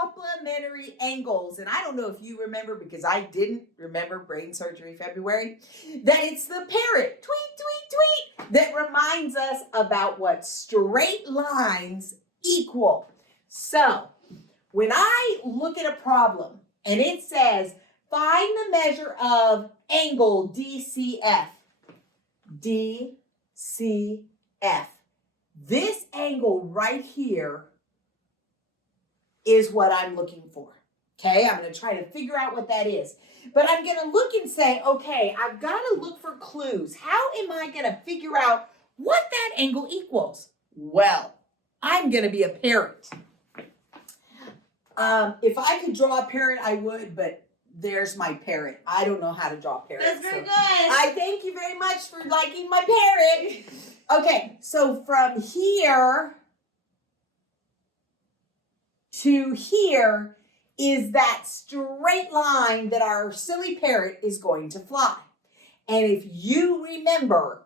supplementary angles. And I don't know if you remember, because I didn't remember brain surgery February, that it's the parrot, tweet, tweet, tweet, that reminds us about what straight lines equal. So when I look at a problem and it says, find the measure of angle DCF, DCF, this angle right here is what I'm looking for. Okay, I'm going to try to figure out what that is. But I'm going to look and say, okay, I've got to look for clues. How am I going to figure out what that angle equals? Well, I'm going to be a parrot. If I could draw a parrot, I would, but there's my parrot. I don't know how to draw a parrot. That's very good. I thank you very much for liking my parrot. Okay, so from here to here is that straight line that our silly parrot is going to fly. And if you remember,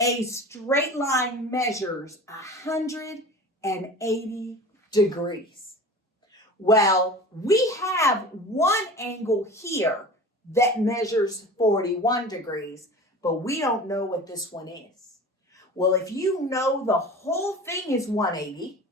a straight line measures 180 degrees. Well, we have one angle here that measures 41 degrees, but we don't know what this one is. Well, if you know the whole thing is 180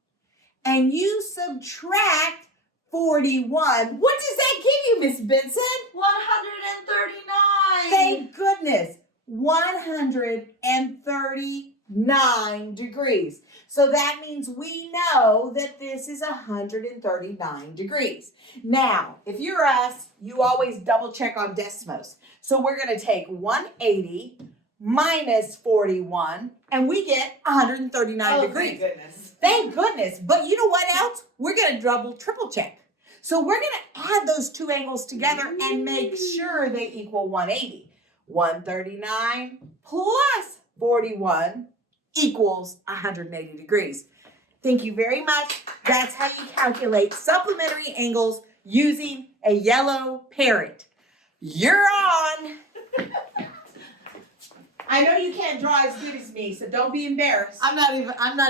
and you subtract 41, what does that give you, Miss Benson? 139. Thank goodness. 139 degrees. So that means we know that this is 139 degrees. Now, if you're us, you always double check on Desmos. So we're going to take 180 minus 41, and we get 139 degrees. Thank goodness. Thank goodness. But you know what else? We're going to double, triple check. So we're going to add those two angles together and make sure they equal 180. 139 plus 41 equals 180 degrees. Thank you very much. That's how you calculate supplementary angles using a yellow parrot. You're on. I know you can't draw as good as me, so don't be embarrassed. I'm not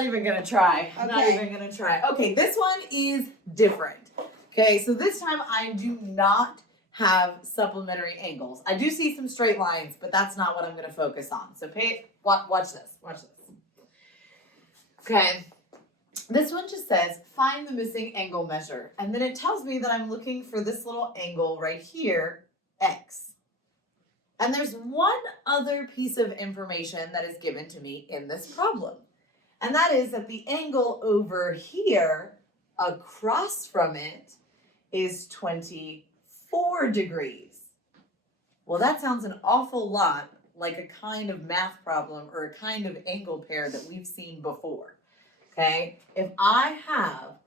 even gonna try. I'm not even gonna try. Okay, this one is different. Okay, so this time I do not have supplementary angles. I do see some straight lines, but that's not what I'm gonna focus on. So watch this. Watch this. Okay. This one just says, find the missing angle measure. And then it tells me that I'm looking for this little angle right here, X. And there's one other piece of information that is given to me in this problem. And that is that the angle over here, across from it, is 24 degrees. Well, that sounds an awful lot like a kind of math problem or a kind of angle pair that we've seen before. Okay, if I have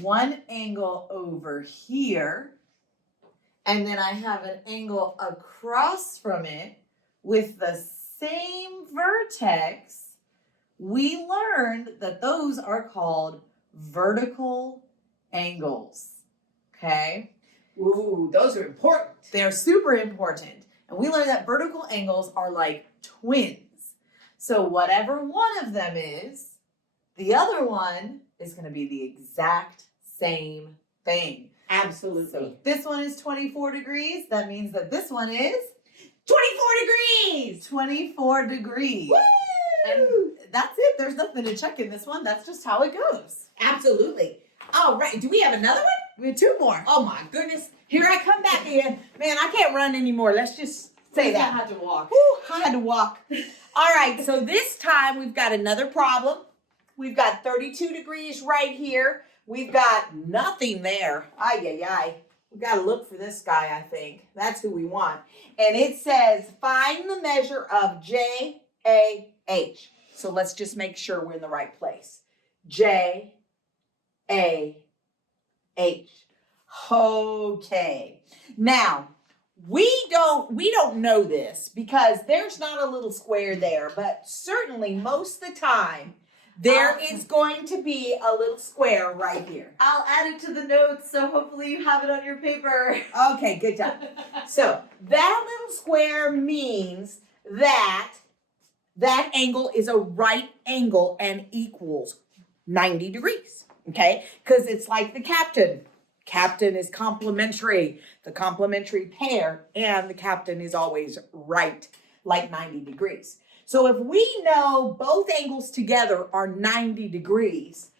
one angle over here, and then I have an angle across from it with the same vertex, we learned that those are called vertical angles. Okay? Ooh, those are important. They're super important. And we learned that vertical angles are like twins. So whatever one of them is, the other one is going to be the exact same thing. Absolutely. So this one is 24 degrees. That means that this one is 24 degrees. 24 degrees. Woo! And that's it. There's nothing to check in this one. That's just how it goes. Absolutely. All right. Do we have another one? We have two more. Oh my goodness. Here I come back again. Man, I can't run anymore. Let's just say that. I had to walk. Whew, I had to walk. All right. So this time we've got another problem. We've got 32 degrees right here. We've got nothing there. Ay, ay, ay. We've got to look for this guy, I think. That's who we want. And it says, find the measure of J-A-H. So let's just make sure we're in the right place. J-A-H. Okay. Now, we don't know this because there's not a little square there, but certainly most of the time, there is going to be a little square right here. I'll add it to the notes, so hopefully you have it on your paper. Okay, good job. So that little square means that that angle is a right angle and equals 90 degrees, okay? Because it's like the captain. Captain is complementary, the complementary pair, and the captain is always right, like 90 degrees. So if we know both angles together are 90 degrees,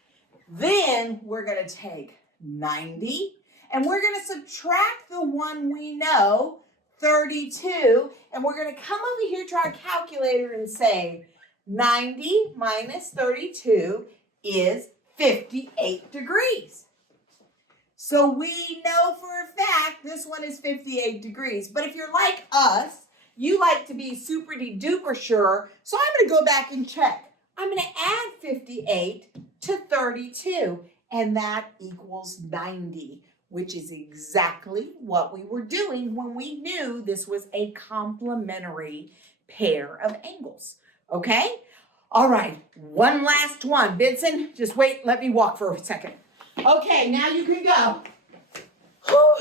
then we're going to take 90 and we're going to subtract the one we know, 32, and we're going to come over here to our calculator and say 90 minus 32 is 58 degrees. So we know for a fact this one is 58 degrees. But if you're like us, you like to be super-duper sure. So I'm going to go back and check. I'm going to add 58 to 32, and that equals 90, which is exactly what we were doing when we knew this was a complementary pair of angles. Okay? All right, one last one. Benson, just wait, let me walk for a second. Okay, now you can go. Whew.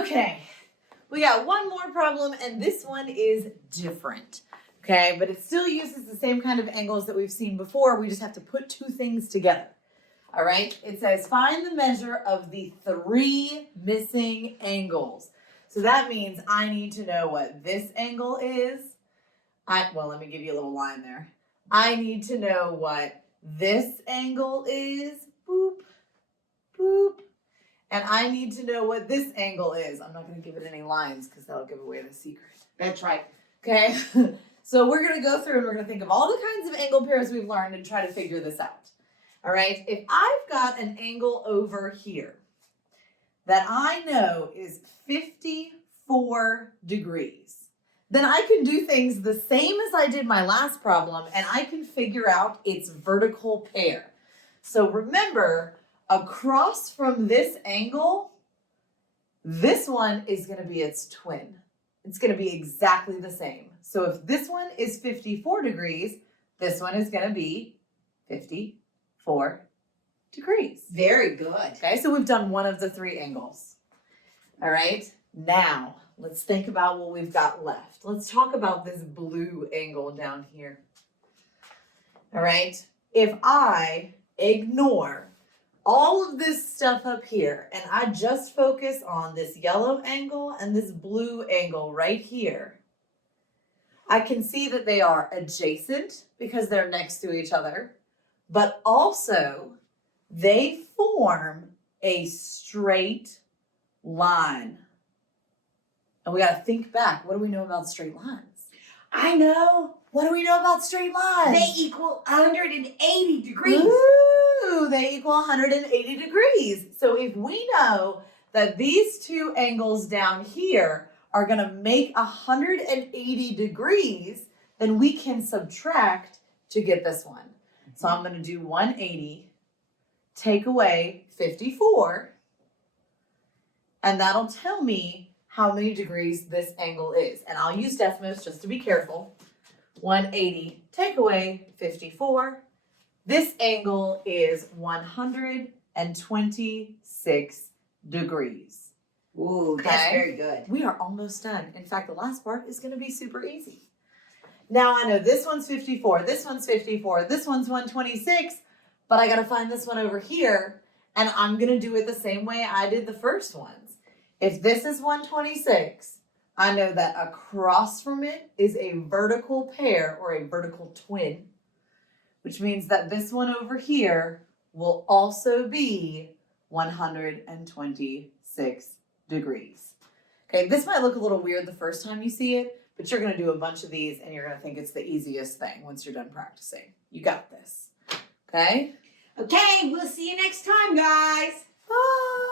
Okay, we got one more problem, and this one is different. Okay, but it still uses the same kind of angles that we've seen before. We just have to put two things together. All right, it says find the measure of the 3 missing angles. So that means I need to know what this angle is. Well, let me give you a little line there. I need to know what this angle is. Boop, boop. And I need to know what this angle is. I'm not going to give it any lines because that'll give away the secret. That's right. Okay, so we're going to go through and we're going to think of all the kinds of angle pairs we've learned and try to figure this out. All right, if I've got an angle over here that I know is 54 degrees, then I can do things the same as I did my last problem, and I can figure out its vertical pair. So remember, across from this angle, this one is going to be its twin. It's going to be exactly the same. So if this one is 54 degrees, this one is going to be 54 degrees. Very good. Okay, so we've done one of the 3 angles. All right, now let's think about what we've got left. Let's talk about this blue angle down here. All right, if I ignore all of this stuff up here and I just focus on this yellow angle and this blue angle right here, I can see that they are adjacent because they're next to each other, but also they form a straight line. And we got to think back. What do we know about straight lines? I know. What do we know about straight lines? They equal 180 degrees. Ooh, they equal 180 degrees. So if we know that these 2 angles down here are going to make 180 degrees, then we can subtract to get this one. So I'm going to do 180, take away 54, and that'll tell me how many degrees this angle is. And I'll use Desmos just to be careful. 180, take away 54. This angle is 126 degrees. Ooh, that's very good. We are almost done. In fact, the last part is going to be super easy. Now I know this one's 54, this one's 54, this one's 126, but I got to find this one over here, and I'm going to do it the same way I did the first ones. If this is 126, I know that across from it is a vertical pair or a vertical twin, which means that this one over here will also be 126 degrees. Okay, this might look a little weird the first time you see it, but you're going to do a bunch of these and you're going to think it's the easiest thing once you're done practicing. You got this. Okay? Okay, we'll see you next time, guys. Bye.